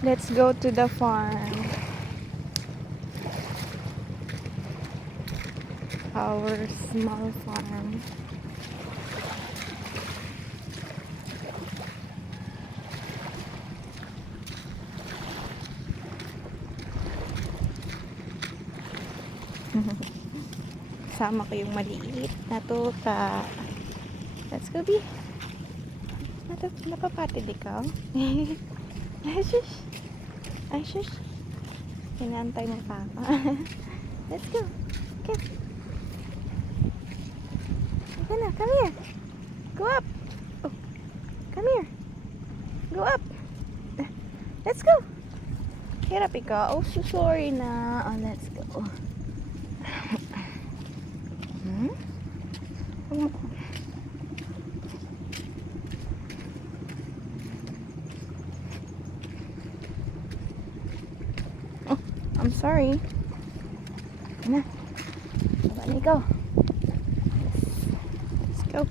Let's go to the farm. Our small farm. Sama ko yung maliit na tuta. Let's go, B. Napapatid ikaw? Ay, shush. Ay, shush. Inaantay mo pa ako. Let's go. Okay. Okay na, come here. Go up. Oh, come here. Go up. Let's go. Hirap ikaw. Oh, so sorry na. Oh, let's go. Oh, I'm sorry. Na. Baba ikaw. Let's go.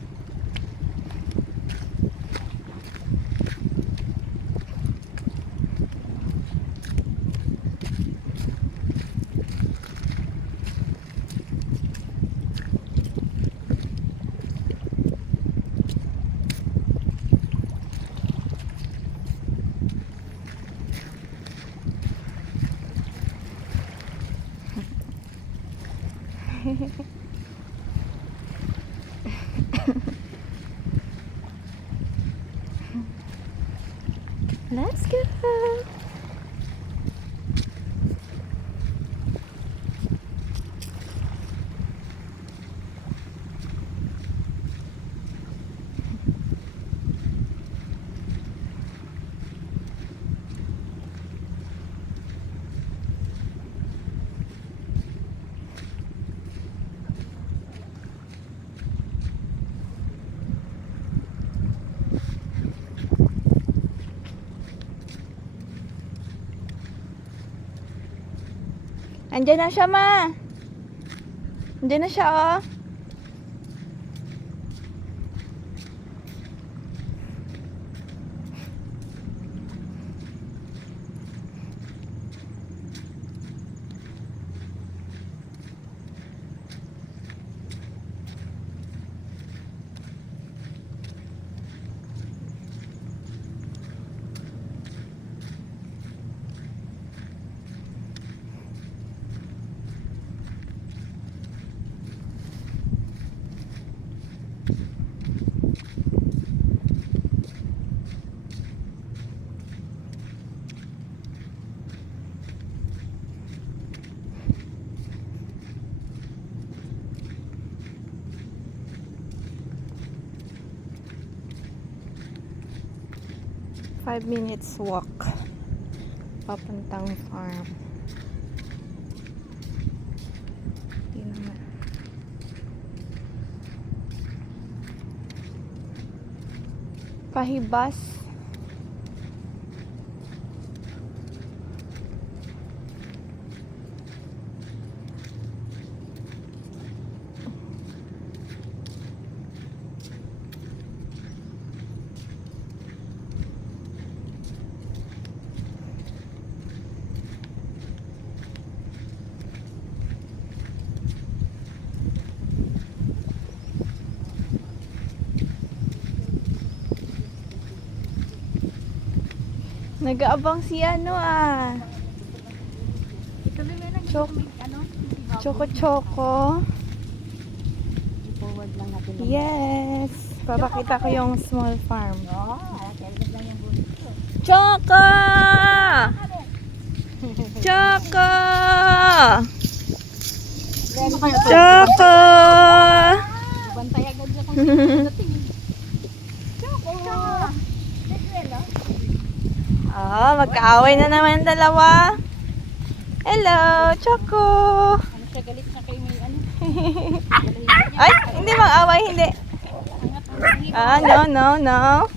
Let's go. 'Andiyan na siya, ma. 'Andiyan na siya, oh. Five minutes walk papuntang farm. Yun naman. Pahibas. Nag-aabang si ano ah. Choco. Forward lang natin. Yes. Papakita ko yung small farm. Choco! Choco! Choco! Bantay agad sa kung dating. Choco! Oh, magkaaway na naman dalawa. Hello, Choco. Ano siya, galit na kayo may ano? Ay, hindi mag-away, hindi. Ah, no.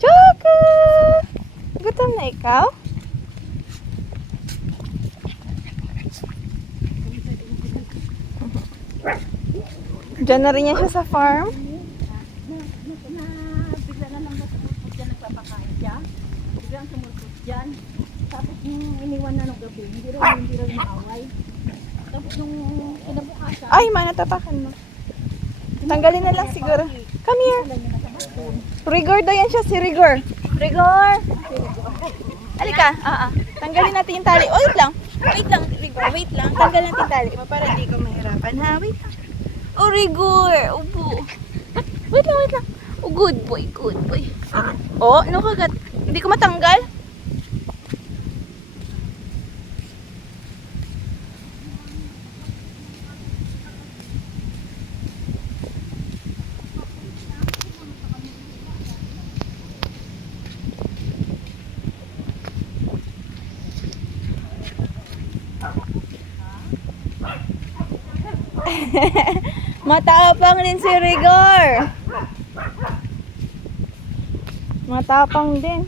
Choco! Gutom na ikaw? Diyan na rin yan siya sa farm. napakain siya. Biglang sumulpot dyan. Tapos yung iniwan na nung gabi, hindi raw maaway. Tapos nung kinabukasan, Ay, manatapakan mo. Tanggalin na lang siguro. Come here. Rigor daw yan siya, si Rigor. Rigor! Halika. Tanggalin natin yung tali. Oh, wait lang. Wait lang, Rigor. Wait lang. Tanggalin natin yung tali. Para hindi ko mahirapan, ha? Wait lang. Oh, Rigor. Upo. Wait lang, wait lang. Oh, good boy, good boy. Oh, ano kagat? Hindi ko matanggal? Matapang din si Rigor. Matapang din.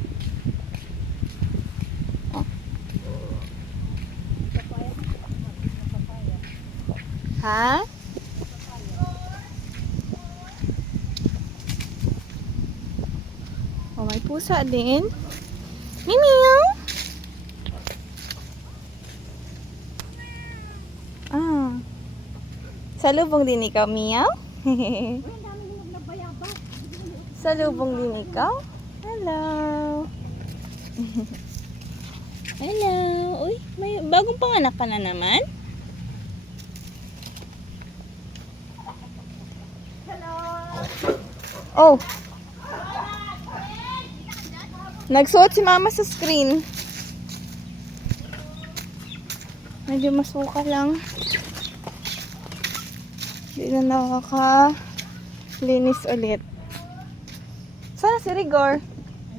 Ha? Oh, may pusa din. Meow. Ah. Salubong din ikaw, Meow? Salubong din ikaw? Hello. Hello. Uy, may bagong panganak ka na naman? Oh. Nagsuot si mama sa screen. Medyo masuka lang. Hindi na nakaka-linis ulit. Sana si Rigor?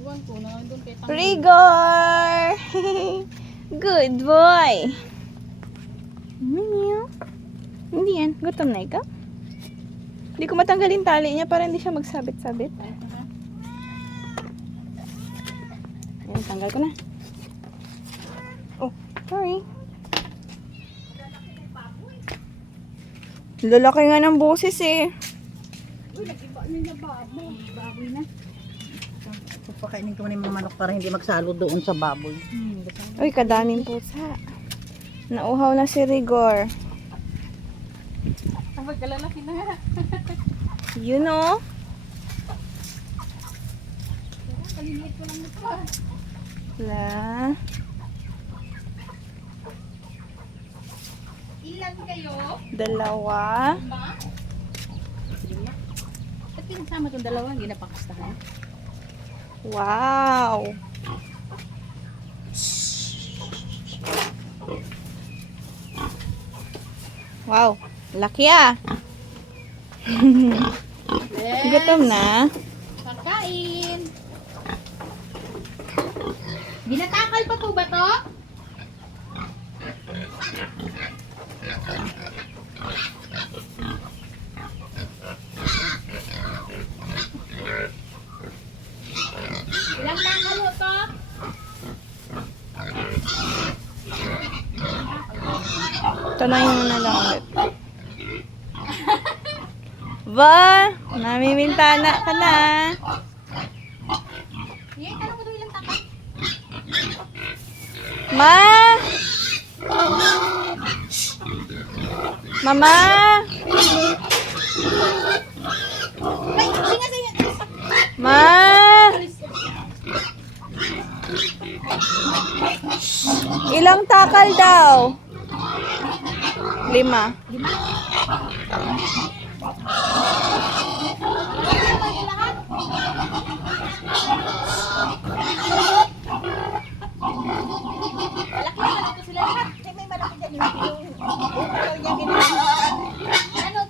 aywan ko, nandun kay Tanggol. Rigor! Good boy! Meow. Hindi yan. Gutom na ikaw? Hindi ko matanggalin tali niya para hindi siya magsabit-sabit. Ayan, tanggal ko na. Oh, sorry. Lalaki nga ng boses eh. Uy, nag-iba niya baboy. Baboy na. Pakainin ko na yung mga manok para hindi magsalo doon sa baboy. Uy, kadaming pusa. Nauhaw na si Rigor. Ang magkalalaki na. You know? Kaliliit ko lang ito. La. Ilan kayo? Dalawa. Ba? Ba't pinasama itong dalawa? Hindi napakastahan. Wow. Wow. Laki ah. Gutom na. Pagkain. Binatakal pa po ba to? Ilang takal ho to? Tanongin mo na lang ulit. Ba? Namimintana ka na. Yan, tanong mo daw ilang takal? Ma? Mama? Ay, singa sa'yo. Ma? Ilang takal daw? 5. Ano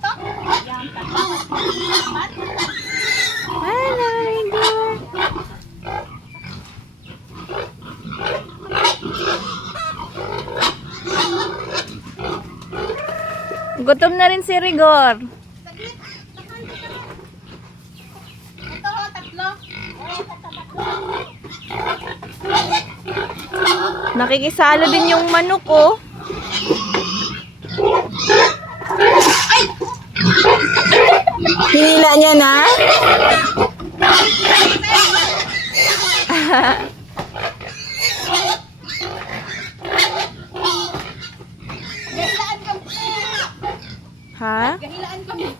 to? Yan, tapat. Hello, Rigor. Gutom na rin si Rigor. Ito ho, 3. Nakikisalo din yung manok ko. Hinila niya na. Gahilaan kami. Ha? Gahilaan kami.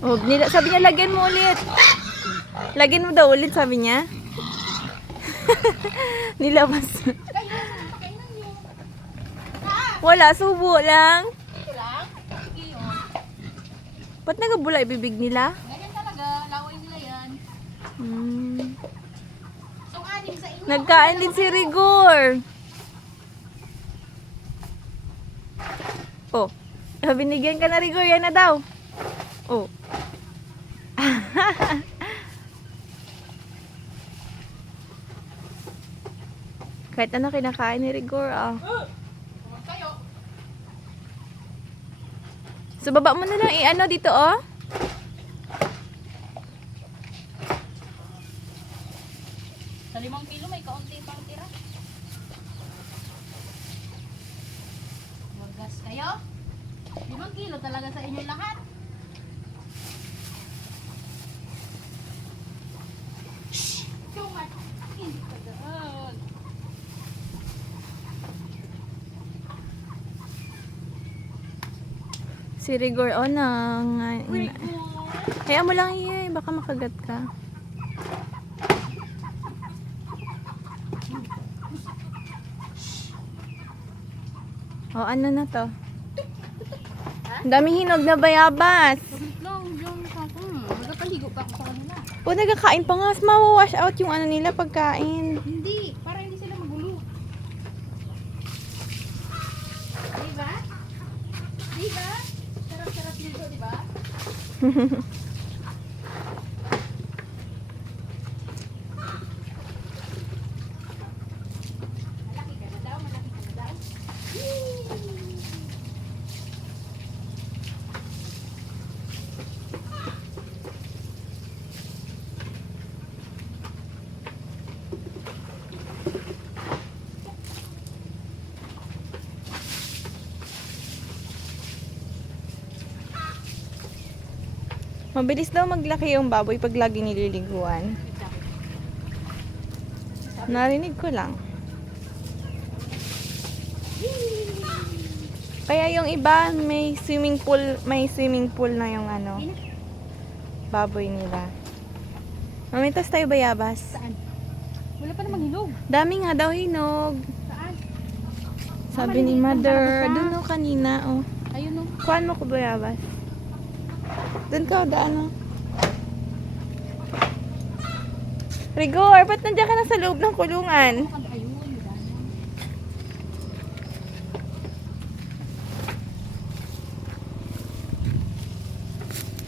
Oh, sabi niya, lagyan mo ulit. Lagyan mo daw ulit, sabi niya. Nilabas. Wala, subo lang. Ito lang. Sige yun. Ba't nagabula ibibig nila? Ganyan talaga. Laway nila yan. Hmm. So, anim sa inyo. Nagkain din si Rigor. Oh, binigyan ka na Rigor. Yan na daw. Oh. Kahit ano kinakain ni Rigor, ah. Huwag kayo. So, baba mo na lang i-ano dito, oh. Sa 5 kilo may kaunti pang tira. Wagas kayo. 5 kilo talaga sa inyo lahat. Tumat. Hindi pa daan. Si Rigor, oh, Hayaan mo lang iya, baka makagat ka. Oh, ano na to? Ang daming hinog na bayabas. Sabit lang, diyan ka. Magkakaligo pa ako sa kanila. O, nagkakain pa nga. Mawawash out yung ano nila pagkain. Hindi, para hindi sila magulo. Diba? Diba? Sarap-sarap nito, diba? Malaki ka na daw, malaki ka na daw. Mabilis daw maglaki yung baboy pag lagi nililiguan. Narinig ko lang. Kaya yung iba may swimming pool na yung ano, baboy nila. Mamitas tayo bayabas. Saan? Wala pa namang hinog. Dami nga daw hinog. Saan? Sabi Mama, ni hindi mother, lang talaga doon no kanina, oh. Ayun o. Kuhaan mo ko bayabas. Doon ka, daan, oh. Rigor, ba't nandiyan ka na sa loob ng kulungan? Ayun,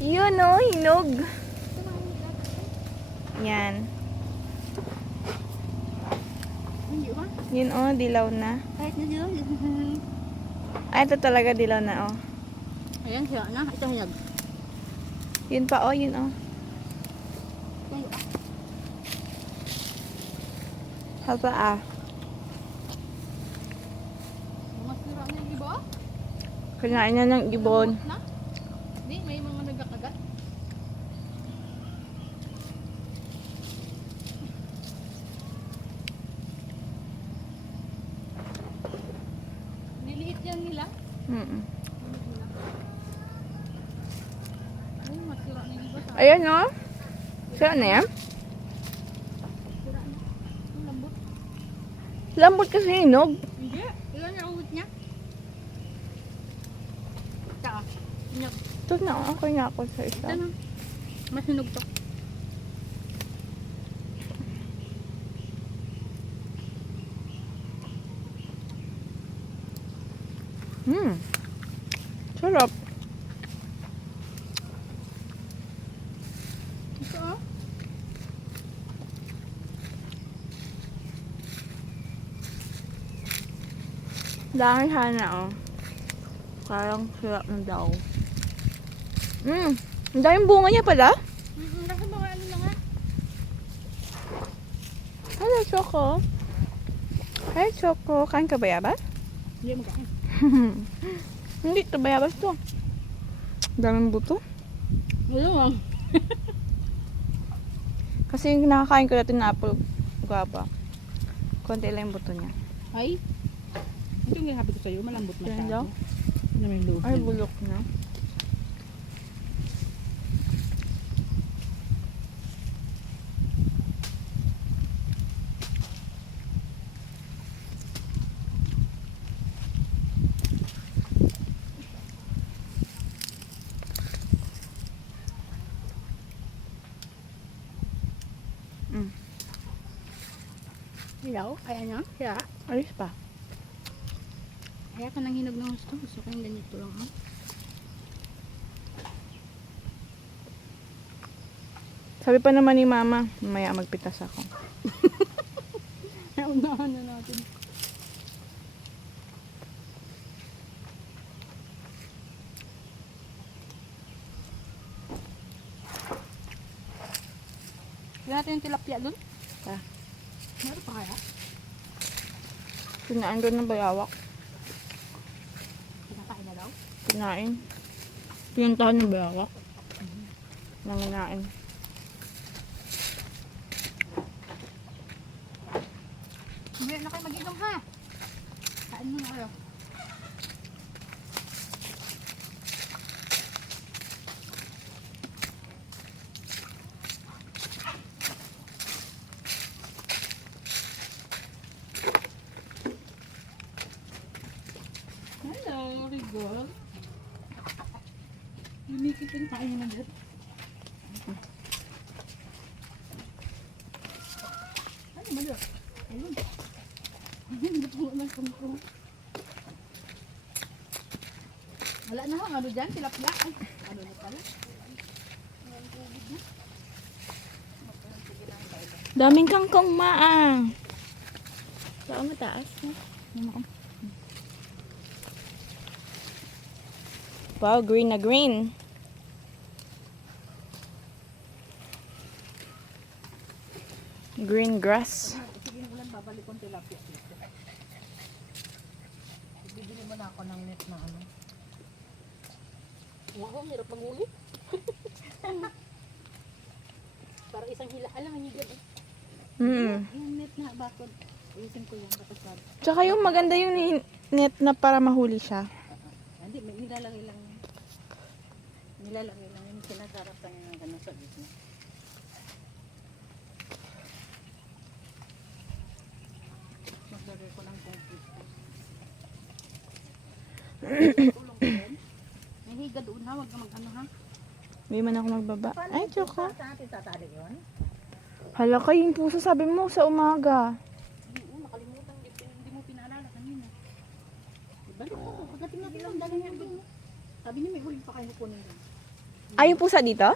Yun, oh, hinog. Yan. hindi ba? Yun, oh, dilaw na. Kahit na dito. Ay, ito talaga dilaw na, oh. Ayan siya na. Ito hinag. Yun pa, oh, yun, oh. Haba, ah. Mga sira na yung iba. Kinain na ng ibon. Na? Hindi, may mga nagkakagat. Niliit yan nila. Mm-mm. Ay, masira na yung iba. Ayan, oh. Saan na yan? Sira na. Ang lambot. Lambot kasi hinog. Hindi. Ilan yung uwit niya? Tsaka. Inyag. Ito na, oh. Okay na ako sa isa. Ito na. Mas hinog to. Sarap. Ito oh. Dahil sana, oh. Parang sarap na daw. Ang daming bunga niya pala. Kasi mga ano na nga. Hello, Choco. Hi, Choco. Kain ka bayabas? Hindi magkain. Hindi, ito bayabas to. Daming buto. Wala nga. Kasi yung nakakain ko dati na apple guava. Konti lang yung buto niya. Ay. Ito yung sabi ko sa'yo, malambot Yan daw? masyado. Ano yung loob Ay, niya? bulok na. Hello? Kaya niya? Kaya? Alis pa. Kaya ka nang hinog ng gusto. Gusto ko yung ganito lang. Ha? Sabi pa naman ni Mama, mamaya magpitas ako. Unahan na natin. Kaya natin yung tilapia dun? Ah. Meron pa kaya? Kinain doon ng bayawak. Pinakain na daw? Kinain. Pinuntahan ng bayawak. Nanginain. Hindi na kayo mag-inom ha. Kain mo na kayo. Hello, Rigol. Unikipin tayo na dyan. Ano ba dyan? Ayun. Hindi po naman kung wala na ano dyan, tilapia. Ay, ano na pala? Daming kangkong maang. Saan mataas? Wow, green na green. Green grass. Sige, ulan, babalik kong tilapia dito. Bibili mo na ako ng net na ano. Wow, hirap manghuli. Para isang hila. Alam, ang higad eh. Yung net na bakod. Ayusin ko yan kapag sabi. Tsaka yung maganda yung net na para mahuli siya. Hindi, may nilalagay lang. Nilalagay lang yung sinasarap lang yung gano'n sa gitna. Maglagay ko ng concrete. Tulong ko yan. May higa doon ha, wag ka mag-ano ha. Hindi man ako magbaba. Ay, Choco. Saan natin tatali yun? Hala ka, yung puso sabi mo sa umaga. Oo, nakalimutan. Hindi mo pinaalala kanina. Ibalik ko. Pagdating natin lang, dala niya doon. Sabi niya may huli pa kayo kunin doon. Ay, yung pusa dito?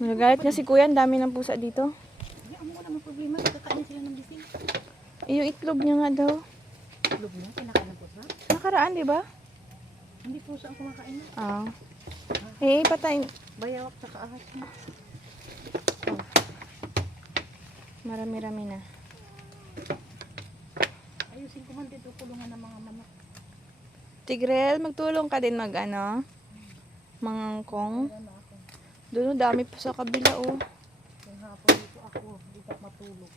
Nagagalit na si Kuya, ang dami ng pusa dito. Hindi, ako wala may problema. Kakain sila ng bising. Eh, yung itlog niya nga daw. Loob niya, kinakain po sa? Nakaraan, di ba? Hindi po siya ang kumakain na. Ah. Eh, patay. Bayawak sa kaahas niya. Marami-rami na. Ayusin ko man dito kulungan ng mga manok. Tigrel, magtulong ka din mag ano? Mangangkong. Ayan na ako. Doon, dami pa sa kabila, oh. Yung hapon dito ako, dito matulog.